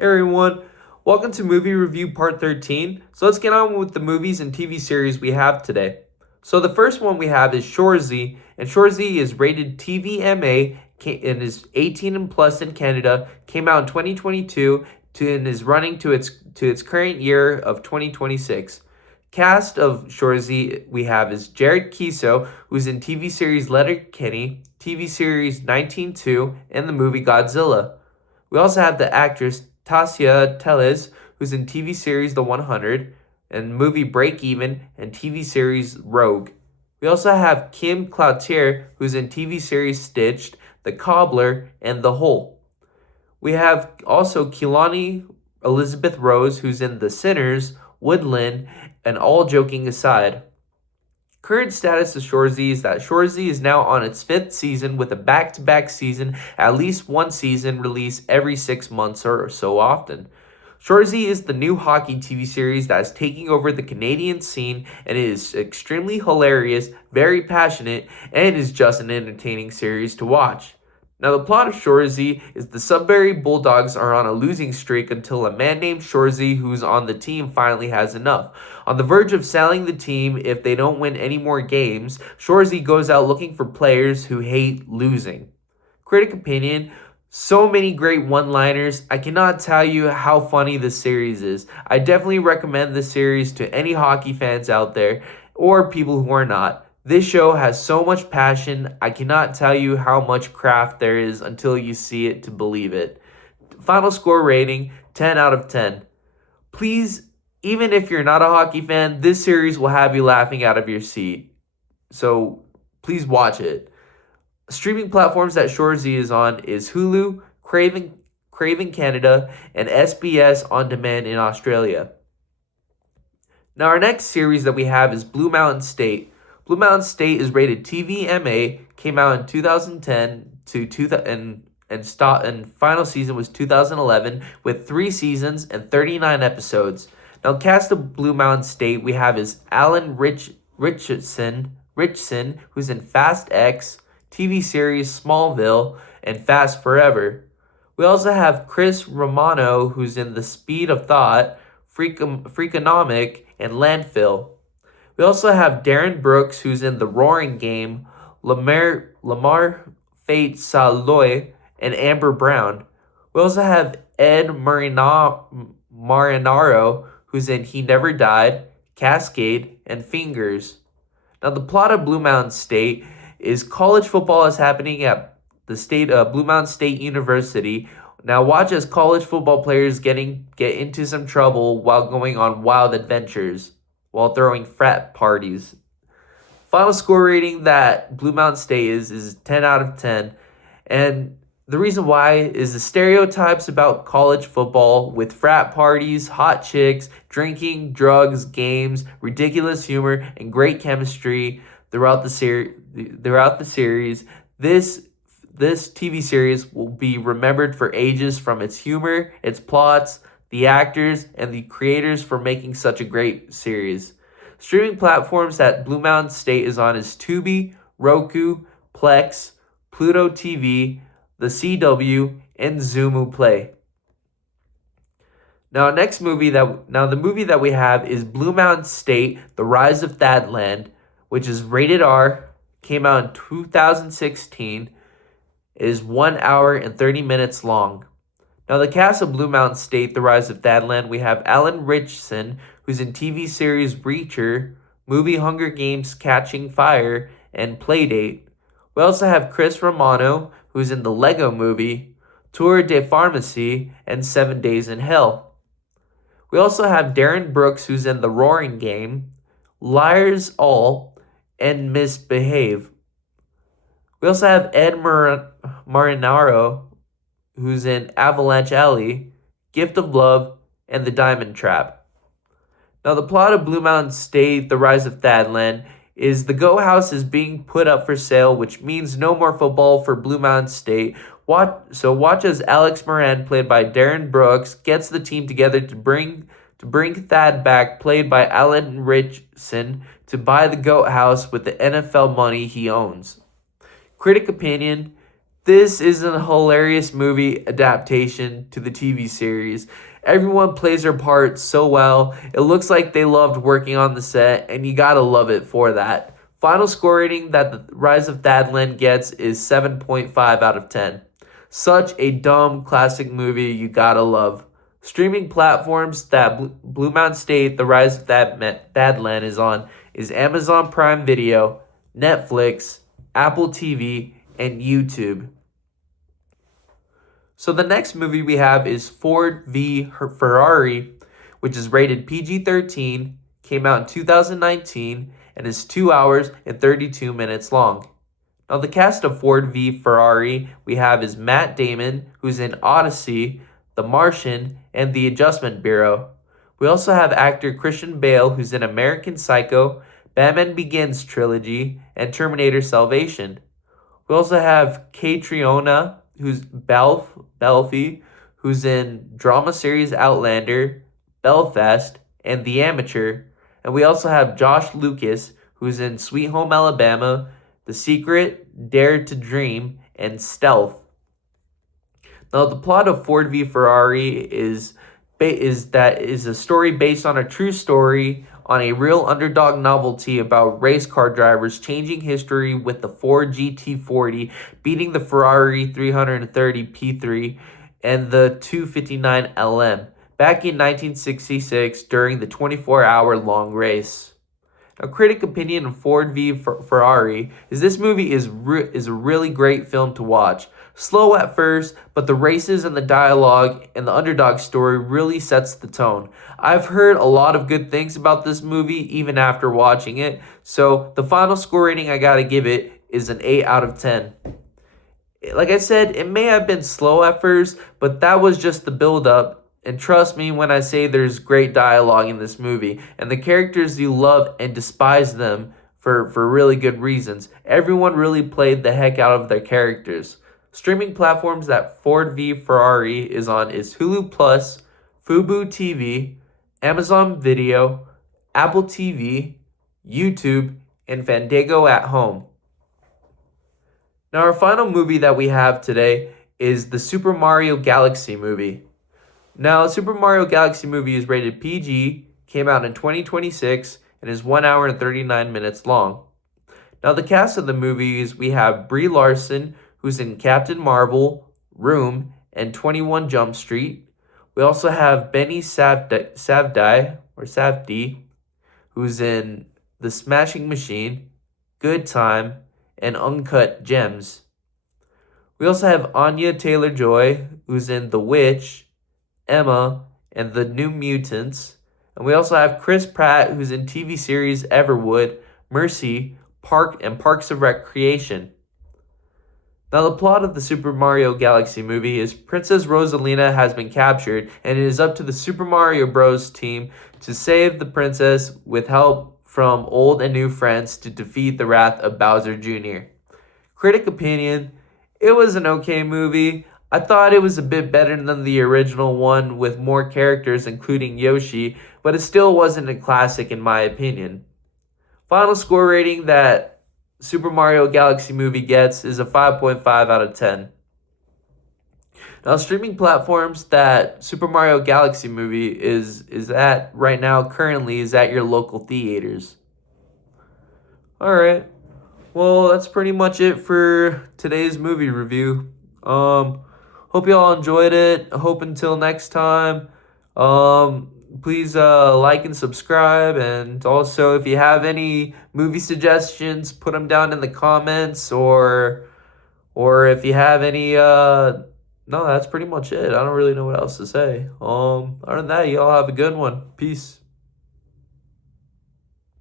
Hey everyone, welcome to Movie Review Part 13. So let's get on with the movies and TV series we have today. So the first one we have is Shorzy, and Shorzy is rated TVMA and is 18 and plus in Canada, came out in 2022 and is running to its current year of 2026. Cast of Shorzy we have is Jared Kiso, who's in TV series Letterkenny, TV series 19-2, and the movie Godzilla. We also have the actress Tasia Teles, who's in TV series The 100 and movie Break Even and TV series Rogue. We also have Kim Cloutier, who's in TV series Stitched, The Cobbler, and The Hole. We have also Kehlani Elizabeth Rose, who's in The Sinners, Woodland, and All Joking Aside. Current status of Shorzy is that Shorzy is now on its 5th season with a back-to-back season, at least one season release every 6 months or so often. Shorzy is the new hockey TV series that is taking over the Canadian scene and is extremely hilarious, very passionate, and is just an entertaining series to watch. Now, the plot of Shorzy is the Sudbury Bulldogs are on a losing streak until a man named Shorzy, who's on the team, finally has enough. On the verge of selling the team if they don't win any more games, Shorzy goes out looking for players who hate losing. Critic opinion: so many great one-liners. I cannot tell you how funny this series is. I definitely recommend this series to any hockey fans out there or people who are not. This show has so much passion, I cannot tell you how much craft there is until you see it to believe it. Final score rating, 10 out of 10. Please, even if you're not a hockey fan, this series will have you laughing out of your seat. So, please watch it. Streaming platforms that Shorzy is on is Hulu, Craven Canada, and SBS On Demand in Australia. Now, our next series that we have is Blue Mountain State. Blue Mountain State is rated TVMA, came out in 2010 and final season was 2011 with 3 seasons and 39 episodes. Now, cast of Blue Mountain State we have is Alan Richardson, who's in Fast X, TV series Smallville, and Fast Forever. We also have Chris Romano, who's in The Speed of Thought, Freakonomic, and Landfill. We also have Darren Brooks, who's in The Roaring Game, Lamar Fate Saloy, and Amber Brown. We also have Ed Marinaro, who's in He Never Died, Cascade, and Fingers. Now, the plot of Blue Mountain State is college football is happening at the Blue Mountain State University. Now, watch as college football players get into some trouble while going on wild adventures, while throwing frat parties. Final score rating that Blue Mountain State is 10 out of 10. And the reason why is the stereotypes about college football with frat parties, hot chicks, drinking, drugs, games, ridiculous humor, and great chemistry throughout the series. This TV series will be remembered for ages from its humor, its plots, the actors, and the creators for making such a great series. Streaming platforms that Blue Mountain State is on is Tubi, Roku, Plex, Pluto TV, The CW, and Zumu Play. Now, the movie that we have is Blue Mountain State: The Rise of Thadland, which is rated R, came out in 2016, is 1 hour and 30 minutes long. Now, the cast of Blue Mountain State: The Rise of Thadland, we have Alan Richardson, who's in TV series Reacher, movie Hunger Games: Catching Fire, and Playdate. We also have Chris Romano, who's in the Lego Movie, Tour de Pharmacy, and 7 Days in Hell. We also have Darren Brooks, who's in The Roaring Game, Liars All, and Misbehave. We also have Ed Marinaro, who's in Avalanche Alley, Gift of Love, and The Diamond Trap. Now, the plot of Blue Mountain State: The Rise of Thadland is the Go House is being put up for sale, which means no more football for Blue Mountain State. Watch as Alex Moran, played by Darren Brooks, gets the team together to bring Thad back, played by Alan Richardson, to buy the Goat House with the NFL money he owns. Critic opinion: This is a hilarious movie adaptation to the TV series. Everyone plays their part so well. It looks like they loved working on the set, and you gotta love it for that. Final score rating that The Rise of Thadland gets is 7.5 out of 10. Such a dumb classic movie you gotta love. Streaming platforms that Blue Mountain State The Rise of Thadland is on is Amazon Prime Video, Netflix, Apple TV, and YouTube. So the next movie we have is Ford v Ferrari, which is rated PG-13, came out in 2019, and is 2 hours and 32 minutes long. Now the cast of Ford v Ferrari we have is Matt Damon, who's in Odyssey, The Martian, and The Adjustment Bureau. We also have actor Christian Bale, who's in American Psycho, Batman Begins trilogy, and Terminator Salvation. We also have Catriona, who's Belfi, who's in drama series Outlander, Belfast, and The Amateur. And we also have Josh Lucas, who's in Sweet Home Alabama, The Secret, Dare to Dream, and Stealth. Now, the plot of Ford v Ferrari is a story based on a true story on a real underdog novelty about race car drivers changing history with the Ford GT40 beating the Ferrari 330 P3 and the 259 LM back in 1966 during the 24-hour long race. A critic opinion of Ford v Ferrari is this movie is a really great film to watch. Slow at first, but the races and the dialogue and the underdog story really sets the tone. I've heard a lot of good things about this movie even after watching it, so the final score rating I gotta give it is an 8 out of 10. Like I said, it may have been slow at first, but that was just the build-up. And trust me when I say there's great dialogue in this movie, and the characters you love and despise them for really good reasons. Everyone really played the heck out of their characters. Streaming platforms that Ford v Ferrari is on is Hulu Plus, Fubo TV, Amazon Video, Apple TV, YouTube, and Fandango at Home. Now our final movie that we have today is the Super Mario Galaxy movie. Now, Super Mario Galaxy movie is rated PG, came out in 2026, and is 1 hour and 39 minutes long. Now, the cast of the movies, we have Brie Larson, who's in Captain Marvel, Room, and 21 Jump Street. We also have Benny Safdie, who's in The Smashing Machine, Good Time, and Uncut Gems. We also have Anya Taylor-Joy, who's in The Witch, Emma, and The New Mutants. And we also have Chris Pratt, who's in TV series Everwood, Mercy, Parks of Recreation. Now, the plot of the Super Mario Galaxy movie is Princess Rosalina has been captured, and it is up to the Super Mario Bros. Team to save the princess with help from old and new friends to defeat the wrath of Bowser Jr. Critic opinion, it was an okay movie. I thought it was a bit better than the original one with more characters including Yoshi, but it still wasn't a classic in my opinion. Final score rating that Super Mario Galaxy movie gets is a 5.5 out of 10. Now streaming platforms that Super Mario Galaxy movie is at right now currently is at your local theaters. Alright, well that's pretty much it for today's movie review. Hope you all enjoyed it. I hope until next time, please like and subscribe. And also, if you have any movie suggestions, put them down in the comments. Or if you have any, no, that's pretty much it. I don't really know what else to say. Other than that, you all have a good one. Peace.